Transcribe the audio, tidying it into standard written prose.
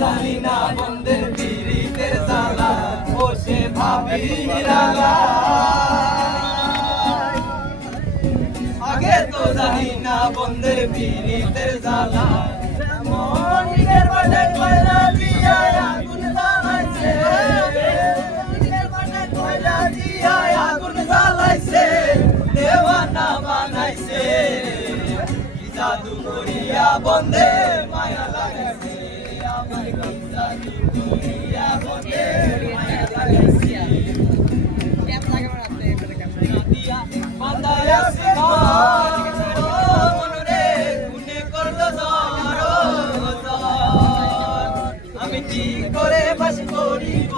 জানি না বন্ধের পীড়িতের জ্বালা বসে ভাবি নিরালা আগে তো জানি না বন্ধের পীড়িতের জ্বালা মনিকের বাটে কয়লা দিয়া আগুন জ্বালাইছে মনিকের বাটে কয়লা দিয়া আগুন জ্বালাইছে দেওয়ানা বানাইছে কি জাদু করিয়া বন্ধে মায়া লাগাইছে আমার কি জাদু করিয়া বন্ধে মায়া লাগাইছে ক্যাপ লাগাবার আছে দিয়া বাঁধায়া আমি কি করে বাস করিব